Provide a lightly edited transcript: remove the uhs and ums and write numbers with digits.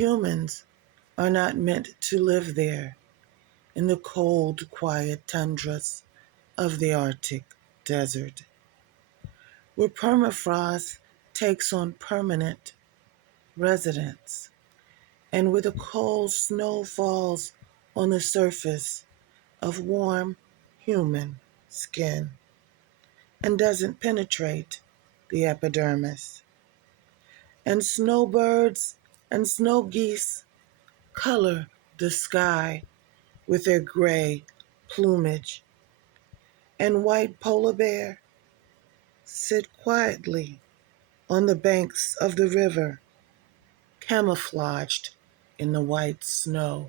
Humans are not meant to live there in the cold, quiet tundras of the Arctic desert, where permafrost takes on permanent residence, and where the cold snow falls on the surface of warm human skin and doesn't penetrate the epidermis. And snowbirds and snow geese color the sky with their gray plumage, and white polar bear sit quietly on the banks of the river, camouflaged in the white snow.